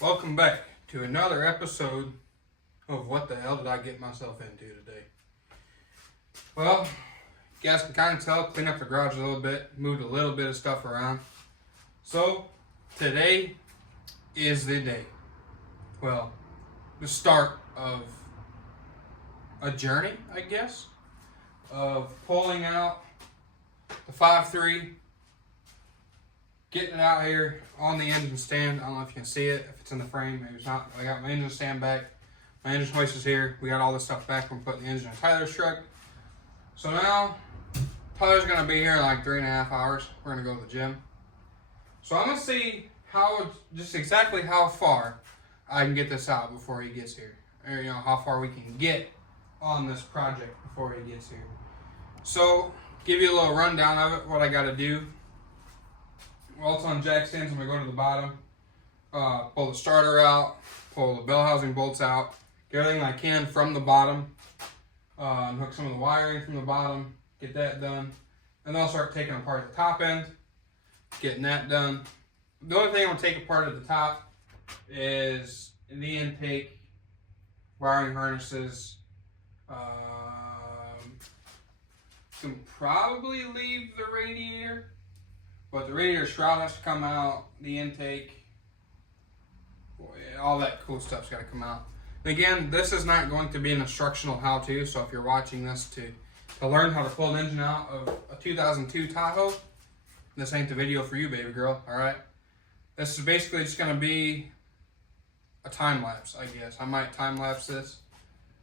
Welcome back to another episode of What the Hell Did I Get Myself Into Today? Well, you guys can kind of tell, clean up the garage a little bit, moved a little bit of stuff around. So, today is the day. Well, the start of a journey, I guess, of pulling out the 5.3, getting it out here on the engine stand. I don't know if you can see it, if it's in the frame, maybe it's not. I got my engine stand back. My engine hoist is here. We got all this stuff back from putting the engine in Tyler's truck. So now, Tyler's going to be here in like 3.5 hours. We're going to go to the gym. So I'm going to see just exactly how far I can get this out before he gets here. Or, how far we can get on this project before he gets here. So, give you a little rundown of it, what I got to do. Well, it's on jack stands. I'm going to go to the bottom, pull the starter out, pull the bell housing bolts out, get everything I can from the bottom, hook some of the wiring from the bottom, get that done, and then I'll start taking apart the top end, getting that done. The only thing I'm going to take apart at the top is the intake, wiring harnesses. Can probably leave the radiator. But the radiator shroud has to come out, the intake, all that cool stuff's got to come out. Again, this is not going to be an instructional how-to, so if you're watching this to learn how to pull an engine out of a 2002 Tahoe, this ain't the video for you, baby girl, alright? This is basically just going to be a time-lapse, I guess. I might time-lapse this.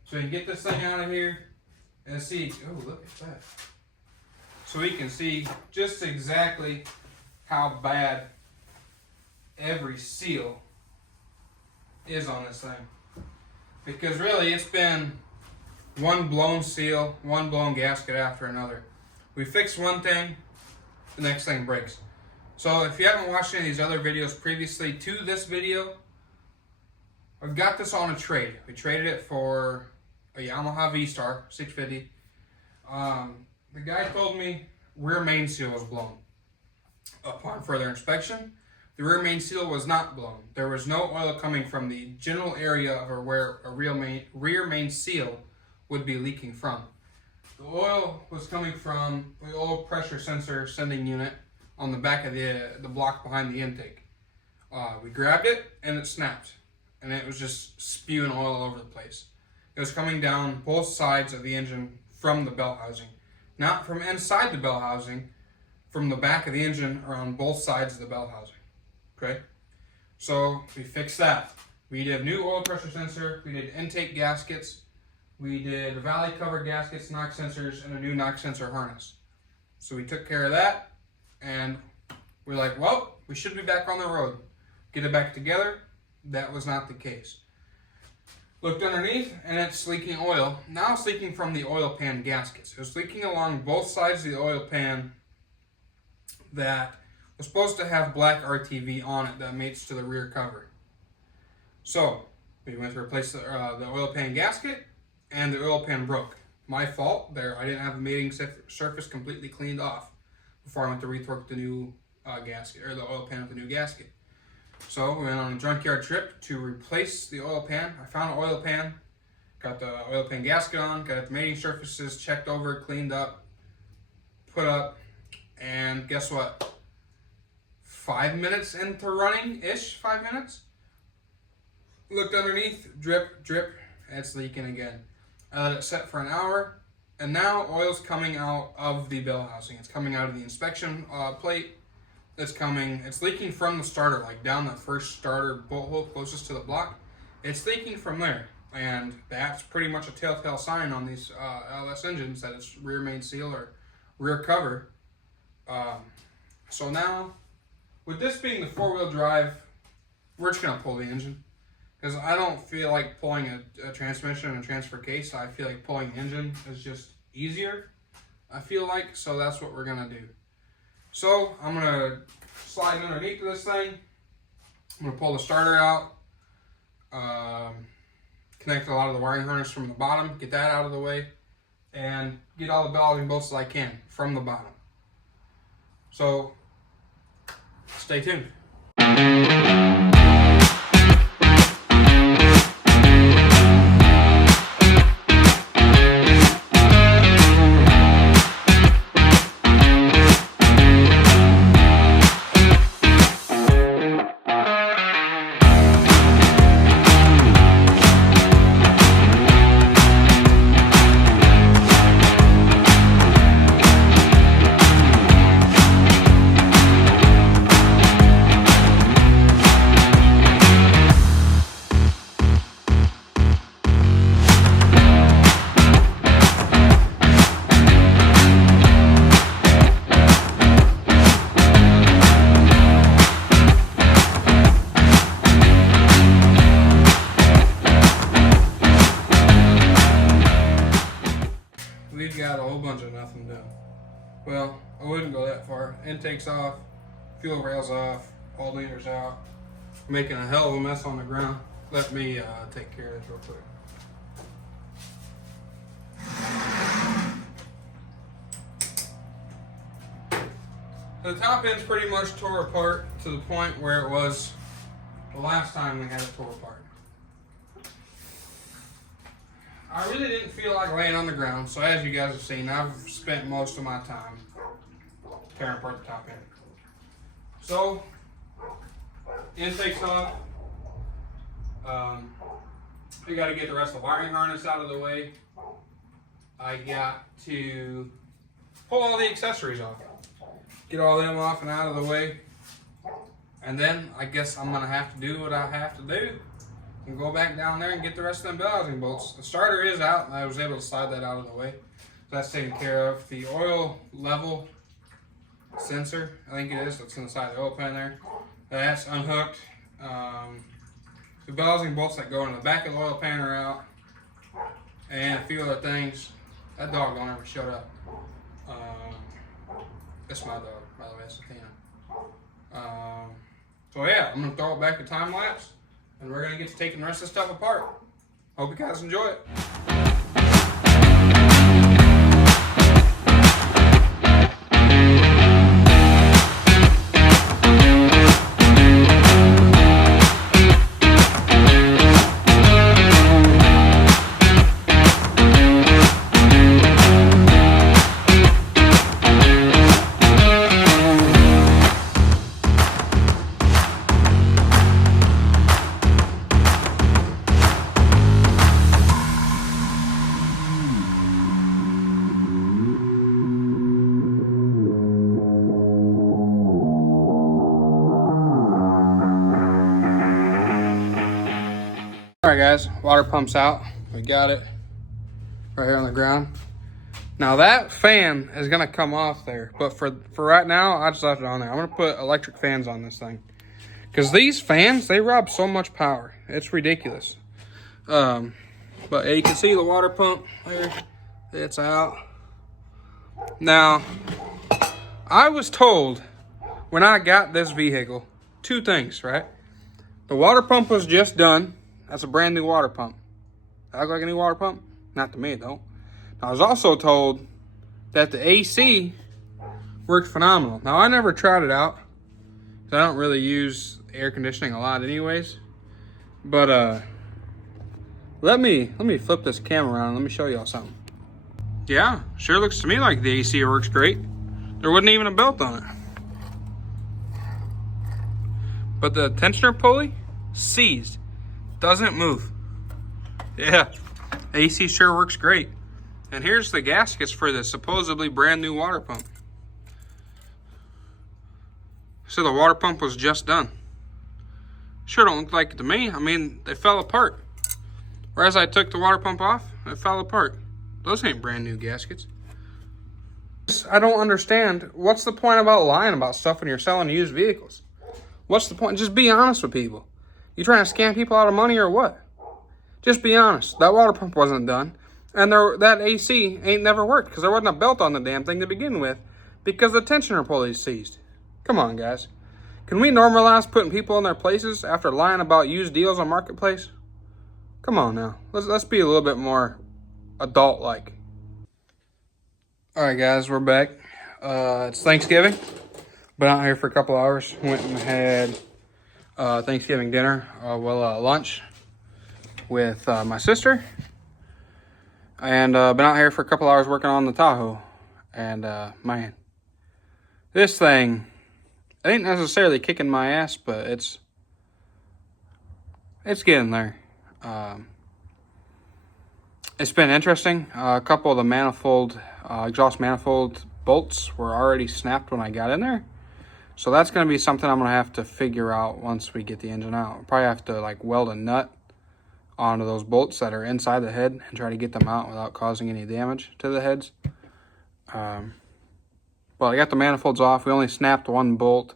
So you can get this thing out of here and see, oh, look at that. So we can see just exactly how bad every seal is on this thing. Because really, it's been one blown seal, one blown gasket after another. We fix one thing, the next thing breaks. So if you haven't watched any of these other videos previously to this video, I've got this on a trade. We traded it for a Yamaha V-Star 650. The guy told me rear main seal was blown. Upon further inspection, the rear main seal was not blown. There was no oil coming from the general area of where a rear main seal would be leaking from. The oil was coming from the oil pressure sensor sending unit on the back of the block behind the intake. We grabbed it and it snapped, and it was just spewing oil all over the place. It was coming down both sides of the engine from the belt housing. Not from inside the bell housing, from the back of the engine around both sides of the bell housing. Okay? So we fixed that. We did new oil pressure sensor, we did intake gaskets, we did valley cover gaskets, knock sensors, and a new knock sensor harness. So we took care of that, and we're like, well, we should be back on the road. Get it back together. That was not the case. Looked underneath, and it's leaking oil. Now it's leaking from the oil pan gaskets. It was leaking along both sides of the oil pan that was supposed to have black RTV on it that mates to the rear cover. So, we went to replace the oil pan gasket, and the oil pan broke. My fault there. I didn't have the mating surface completely cleaned off before I went to retorque the new gasket, or the oil pan with the new gasket. So we went on a junkyard trip to replace the oil pan. I found an oil pan, got the oil pan gasket on, got the mating surfaces checked over, cleaned up, put up, and guess what? 5 minutes into running-ish, 5 minutes, looked underneath, drip, drip, and it's leaking again. I let it set for an hour, and now oil's coming out of the bell housing. It's coming out of the inspection plate. It's leaking from the starter, like down the first starter bolt hole closest to the block. It's leaking from there, and that's pretty much a telltale sign on these LS engines that it's rear main seal or rear cover. So now, with this being the 4-wheel drive, we're just gonna pull the engine, because I don't feel like pulling a transmission and a transfer case. I feel like pulling the engine is just easier, I feel like, so that's what we're gonna do. So I'm going to slide underneath this thing. I'm going to pull the starter out, connect a lot of the wiring harness from the bottom, get that out of the way, and get all the bell housing bolts that I can from the bottom. So stay tuned. nothing doing. Well, I wouldn't go that far. Intake's off, fuel rail's off, all leaders out. Making a hell of a mess on the ground. Let me take care of this real quick. The top end's pretty much tore apart to the point where it was the last time we had it tore apart. I really didn't feel like laying on the ground, so as you guys have seen, I've spent most of my time tearing apart the top end. So, intake's off. I got to get the rest of the wiring harness out of the way. I got to pull all the accessories off. Get all them off and out of the way. And then I guess I'm going to have to do what I have to do and go back down there and get the rest of them bell housing bolts. The starter is out and I was able to slide that out of the way. So that's taken care of. The oil level sensor, I think it is, that's inside the oil pan there. That's unhooked. The bell housing bolts that go in the back of the oil pan are out. And a few other things. That dog don't ever shut up. That's my dog, by the way, it's Athena. So yeah, I'm gonna throw it back to time lapse, and we're gonna get to taking the rest of the stuff apart. Hope you guys enjoy it. Alright guys, water pump's out. We got it right here on the ground. Now that fan is gonna come off there, but for right now, I just left it on there. I'm gonna put electric fans on this thing. Cause these fans, they rob so much power. It's ridiculous. But yeah, you can see the water pump there. It's out. Now, I was told when I got this vehicle, two things, right? The water pump was just done. That's a brand new water pump. That look like a new water pump? Not to me, though. I was also told that the AC worked phenomenal. Now, I never tried it out, because I don't really use air conditioning a lot anyways. But, let me flip this camera around and let me show y'all something. Yeah, sure looks to me like the AC works great. There wasn't even a belt on it. But the tensioner pulley, seized. Doesn't move. Yeah, AC sure works great. And here's the gaskets for this supposedly brand new water pump. So the water pump was just done. Sure don't look like it to me. I mean, they fell apart. Whereas I took the water pump off, it fell apart. Those ain't brand new gaskets. I don't understand. What's the point about lying about stuff when you're selling used vehicles? What's the point? Just be honest with people. You trying to scam people out of money or what? Just be honest. That water pump wasn't done. And that AC ain't never worked because there wasn't a belt on the damn thing to begin with because the tensioner pulley's seized. Come on, guys. Can we normalize putting people in their places after lying about used deals on Marketplace? Come on now. Let's be a little bit more adult-like. Alright, guys. We're back. It's Thanksgiving. Been out here for a couple hours. Went and had Thanksgiving dinner, lunch with my sister, and been out here for a couple hours working on the Tahoe, and man, this thing, it ain't necessarily kicking my ass, but it's getting there. It's been interesting. A couple of the manifold, exhaust manifold bolts were already snapped when I got in there. So that's going to be something I'm going to have to figure out once we get the engine out. I'll probably have to like weld a nut onto those bolts that are inside the head and try to get them out without causing any damage to the heads. But I got the manifolds off. We only snapped one bolt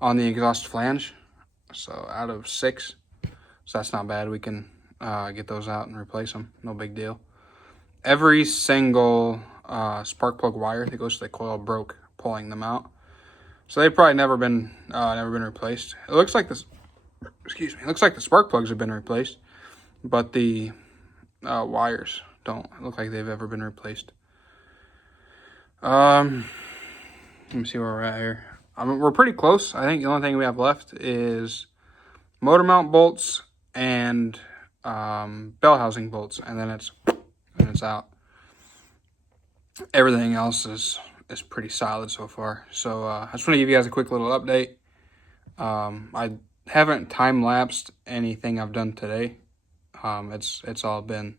on the exhaust flange. So out of 6. So that's not bad. We can get those out and replace them. No big deal. Every single spark plug wire that goes to the coil broke pulling them out. So they've probably never been replaced. It looks like this. Excuse me. It looks like the spark plugs have been replaced, but the wires don't look like they've ever been replaced. Let me see where we're at here. We're pretty close. I think the only thing we have left is motor mount bolts and bell housing bolts, and then it's out. Everything else is pretty solid so far. So I just want to give you guys a quick little update. I haven't time-lapsed anything I've done today. It's all been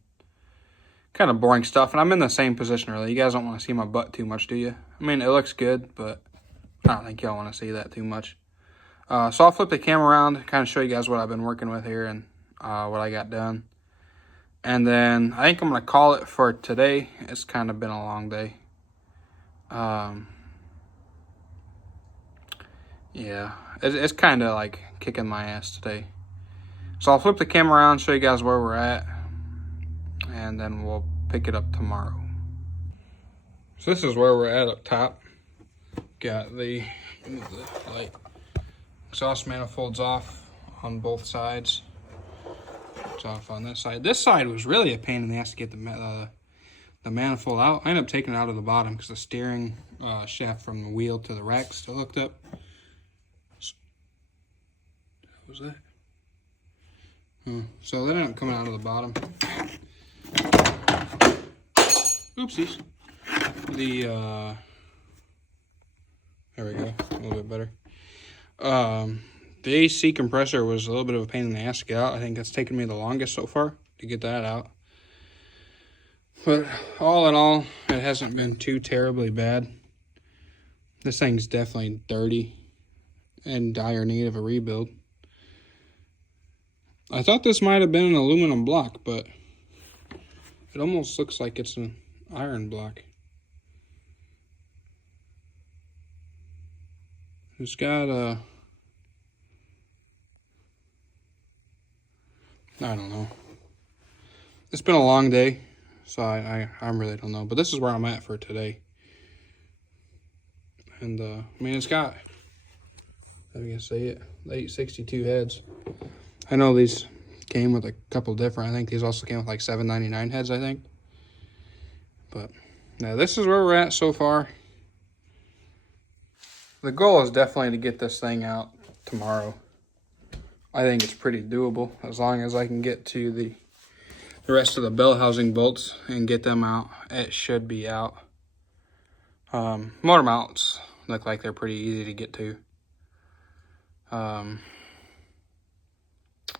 kind of boring stuff, and I'm in the same position really. You guys don't want to see my butt too much, do you? I mean, it looks good, but I don't think y'all want to see that too much. So I'll flip the camera around, kind of show you guys what I've been working with here and what I got done. And then I think I'm going to call it for today. It's kind of been a long day. Yeah, it's kind of like kicking my ass today. So I'll flip the camera around, show you guys where we're at, and then we'll pick it up tomorrow. So this is where we're at up top. Got the like exhaust manifolds off on both sides. It's off on this side. This side was really a pain in the ass to get the manifold out. I ended up taking it out of the bottom because the steering shaft from the wheel to the rack still hooked up. What was that? So that ended up coming out of the bottom. Oopsies. There we go, a little bit better. The AC compressor was a little bit of a pain in the ass to get out. I think that's taken me the longest so far to get that out. But all in all, it hasn't been too terribly bad. This thing's definitely dirty and dire need of a rebuild. I thought this might have been an aluminum block, but it almost looks like it's an iron block. It's got a... I don't know. It's been a long day, so I really don't know. But this is where I'm at for today. And, I mean, it's got, I'm going to say it, 862 heads. I know these came with a couple different, I think these also came with like 799 heads, I think. But, now this is where we're at so far. The goal is definitely to get this thing out tomorrow. I think it's pretty doable as long as I can get to the rest of the bell housing bolts and get them out. It should be out. Motor mounts look like they're pretty easy to get to.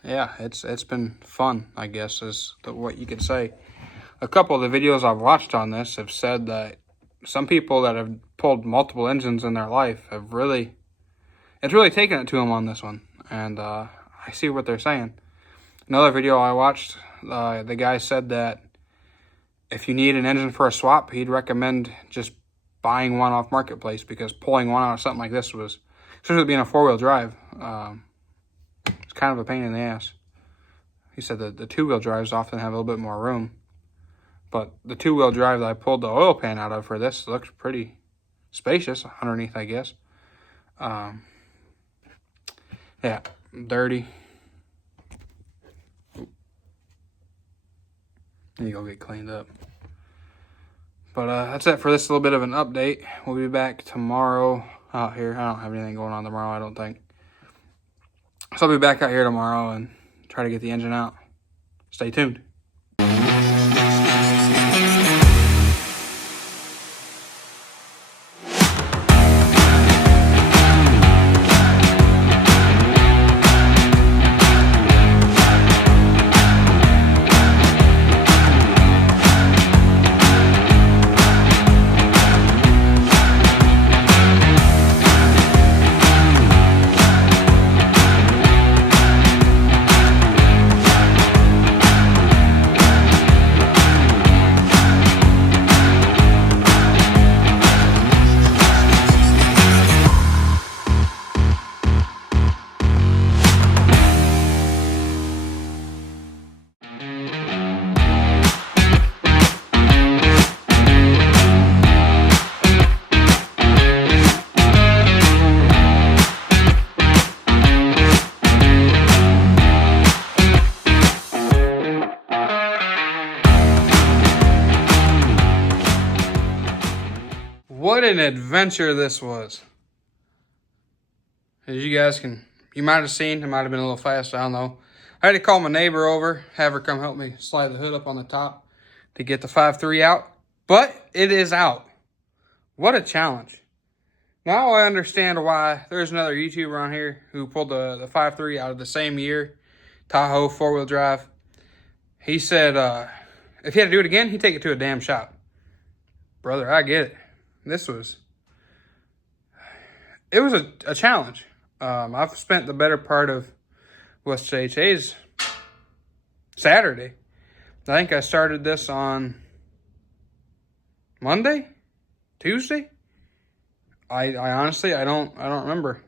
Yeah, it's been fun, I guess, is what you could say. A couple of the videos I've watched on this have said that some people that have pulled multiple engines in their life have really, it's really taken it to them on this one. And I see what they're saying. Another video I watched, the guy said that if you need an engine for a swap, he'd recommend just buying one off Marketplace because pulling one out of something like this was, especially being a four-wheel drive, it's kind of a pain in the ass. He said that the two-wheel drives often have a little bit more room. But the two-wheel drive that I pulled the oil pan out of for this looks pretty spacious underneath, I guess. Yeah, dirty. Need to go get cleaned up. But that's it for this little bit of an update. We'll be back tomorrow out here. I don't have anything going on tomorrow, I don't think. So I'll be back out here tomorrow and try to get the engine out. Stay tuned. what an adventure this was. As you might have seen, it might have been a little fast, I don't know. I had to call my neighbor over, have her come help me slide the hood up on the top to get the 5.3 out. But it is out. What a challenge. Now I understand why there's another YouTuber on here who pulled the 5.3 out of the same year. Tahoe 4-wheel drive. He said if he had to do it again, he'd take it to a damn shop. Brother, I get it. It was a challenge. I've spent the better part of, let's say, today's Saturday. I think I started this on Monday? Tuesday? I honestly, I don't remember.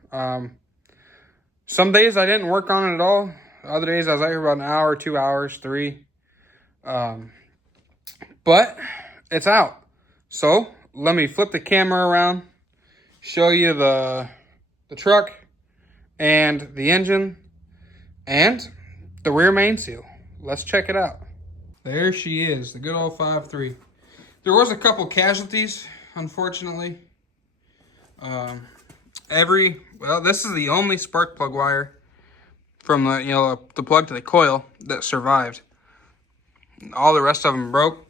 Some days I didn't work on it at all. Other days I was out here about an hour, 2 hours, 3. But it's out. So let me flip the camera around, show you the truck and the engine and the rear main seal. Let's check it out. There she is, the good old 5.3. There was a couple casualties, unfortunately. This is the only spark plug wire from the plug to the coil that survived. All the rest of them broke.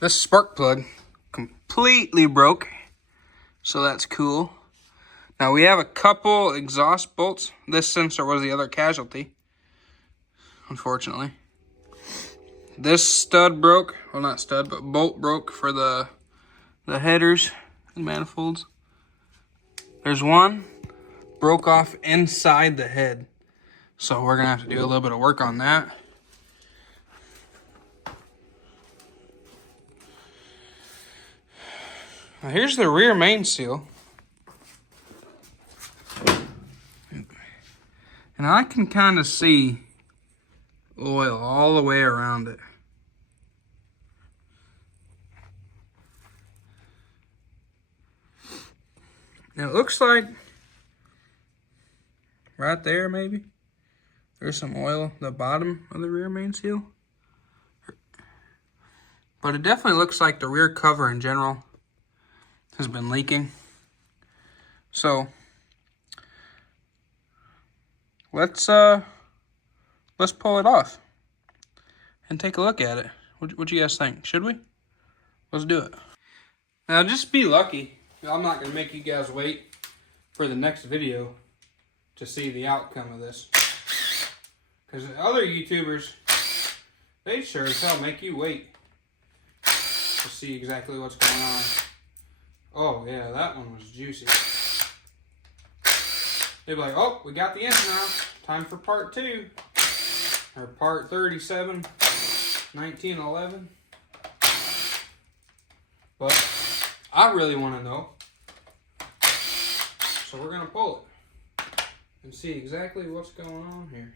This spark plug completely broke, so that's cool. Now we have a couple exhaust bolts. This sensor was the other casualty, unfortunately. This stud broke, well, not stud, but bolt broke for the headers and manifolds. There's one broke off inside the head, so we're gonna have to do a little bit of work on that. Now here's the rear main seal. And I can kind of see oil all the way around it. Now it looks like right there maybe there's some oil at the bottom of the rear main seal. But it definitely looks like the rear cover in general has been leaking. So let's pull it off and take a look at it. What do you guys think? Should we? Let's do it. Now just be lucky. I'm not going to make you guys wait for the next video to see the outcome of this. Because other YouTubers, they sure as hell make you wait to see exactly what's going on. Oh yeah, that one was juicy. They'd be like, oh, we got the engine out. Time for part 2. Or part 37, 1911. But I really want to know. So we're going to pull it and see exactly what's going on here.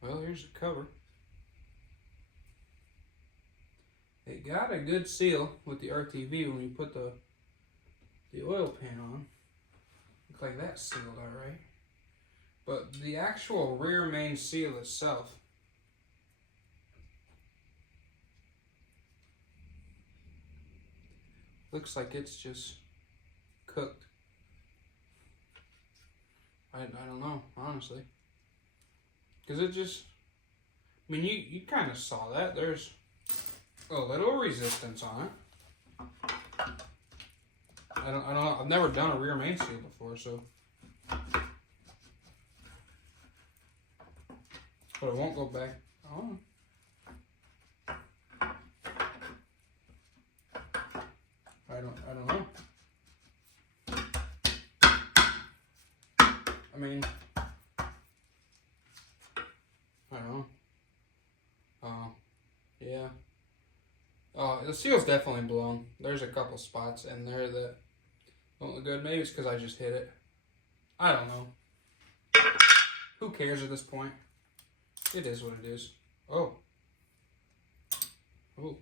Well, here's the cover. It got a good seal with the RTV when you put the oil pan on. Looks like that's sealed alright. But the actual rear main seal itself, looks like it's just cooked. I don't know, honestly. Because it just, I mean, you kind of saw that. There's a little resistance on it. I don't know. I've never done a rear main seal before, so. But it won't go back on. I don't know. I mean, I don't know. Yeah. The seal's definitely blown. There's a couple spots in there that don't look good. Maybe it's because I just hit it. I don't know. Who cares at this point? It is what it is. Oh. Oh.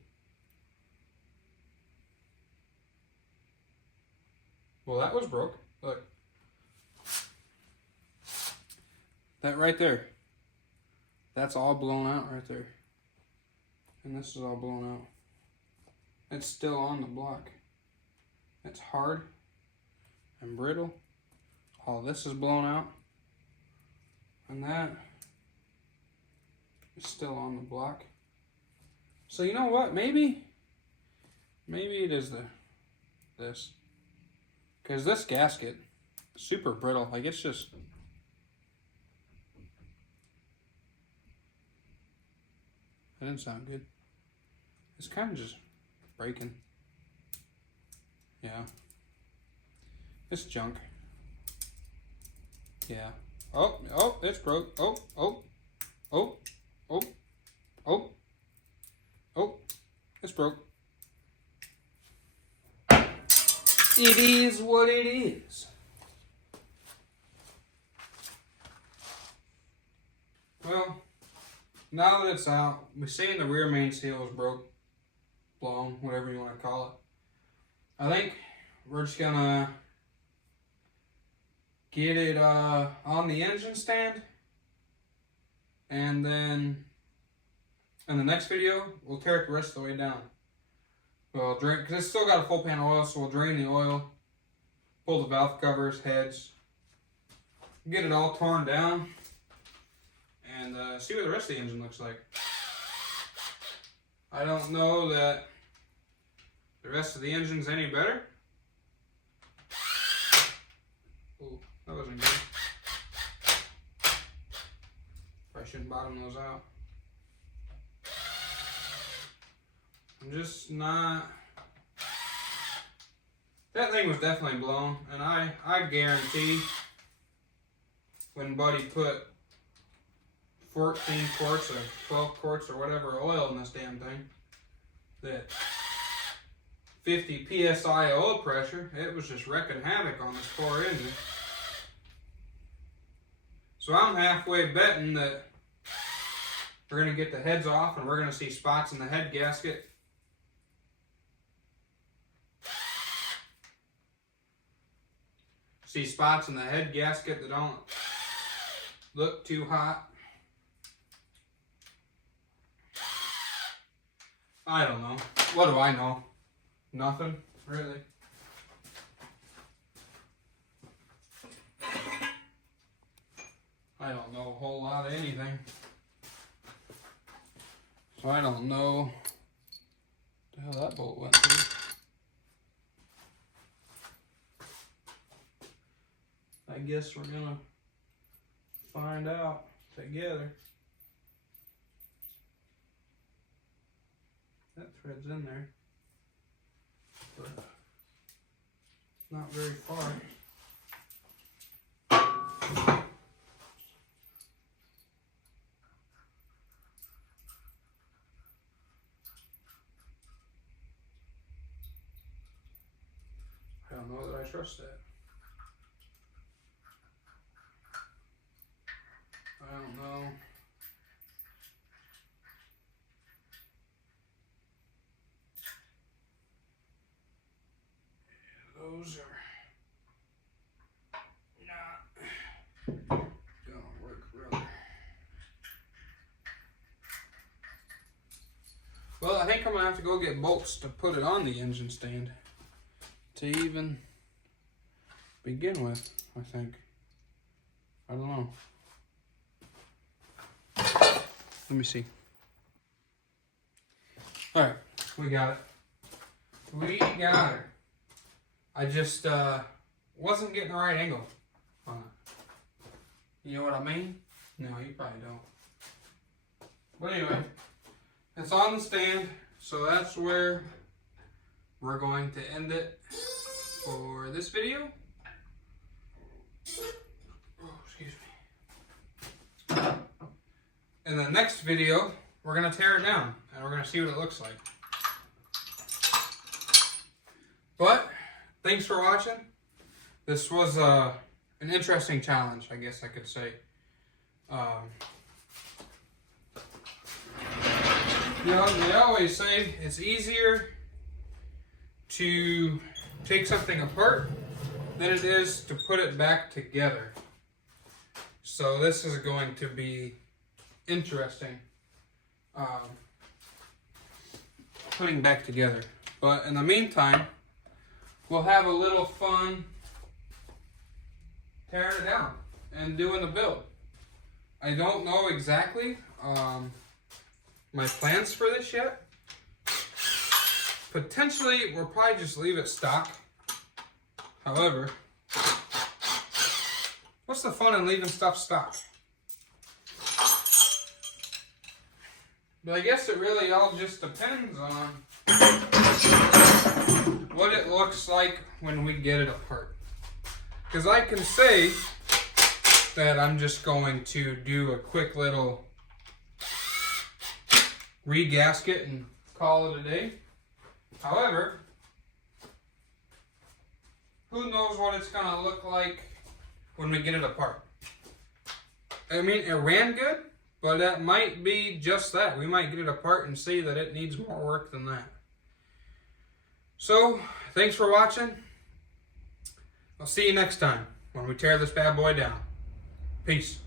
Well, that was broke. Look. That right there. That's all blown out right there. And this is all blown out. It's still on the block. It's hard and brittle. All this is blown out. And that is still on the block. So you know what? Maybe it is this. Because this gasket is super brittle. Like it's just... That didn't sound good. It's kind of just breaking. Yeah. It's junk. Yeah. Oh, it's broke. Oh, it's broke. It is what it is. Well, now that it's out, we're saying the rear main seal is broke, blown, whatever you want to call it. I think we're just gonna get it on the engine stand, and then in the next video we'll tear it the rest of the way down. We'll drain, because it's still got a full pan of oil, so we'll drain the oil, pull the valve covers, heads, get it all torn down, and see what the rest of the engine looks like. I don't know that the rest of the engine's any better. Ooh, that wasn't good. Probably shouldn't bottom those out. I'm just not... That thing was definitely blown, and I guarantee when Buddy put 14 quarts or 12 quarts or whatever oil in this damn thing, that 50 psi oil pressure, it was just wrecking havoc on this poor engine. So I'm halfway betting that we're going to get the heads off and we're going to see spots in the head gasket. See spots in the head gasket that don't look too hot. I don't know. What do I know? Nothing, really. I don't know a whole lot of anything. So I don't know the hell that bolt went through. I guess we're gonna find out together. That thread's in there, but not very far. I don't know that I trust that. I don't know. Those are not gonna work really. Well, I think I'm gonna have to go get bolts to put it on the engine stand to even begin with, I think. I don't know. Let me see. Alright, we got it. We got it. I just wasn't getting the right angle on it. You know what I mean? No, you probably don't. But anyway, it's on the stand, so that's where we're going to end it for this video. Oh, excuse me. In the next video, we're going to tear it down, and we're going to see what it looks like. But thanks for watching. This was an interesting challenge, I guess I could say. You know, they always say it's easier to take something apart than it is to put it back together. So this is going to be interesting, putting back together. But in the meantime, we'll have a little fun tearing it down and doing the build. I don't know exactly my plans for this yet. Potentially, we'll probably just leave it stock. However, what's the fun in leaving stuff stock? But I guess it really all just depends on what it looks like when we get it apart. Because I can say that I'm just going to do a quick little re-gasket and call it a day. However, who knows what it's going to look like when we get it apart. I mean, it ran good, but that might be just that. We might get it apart and see that it needs more work than that. So, thanks for watching. I'll see you next time when we tear this bad boy down. Peace.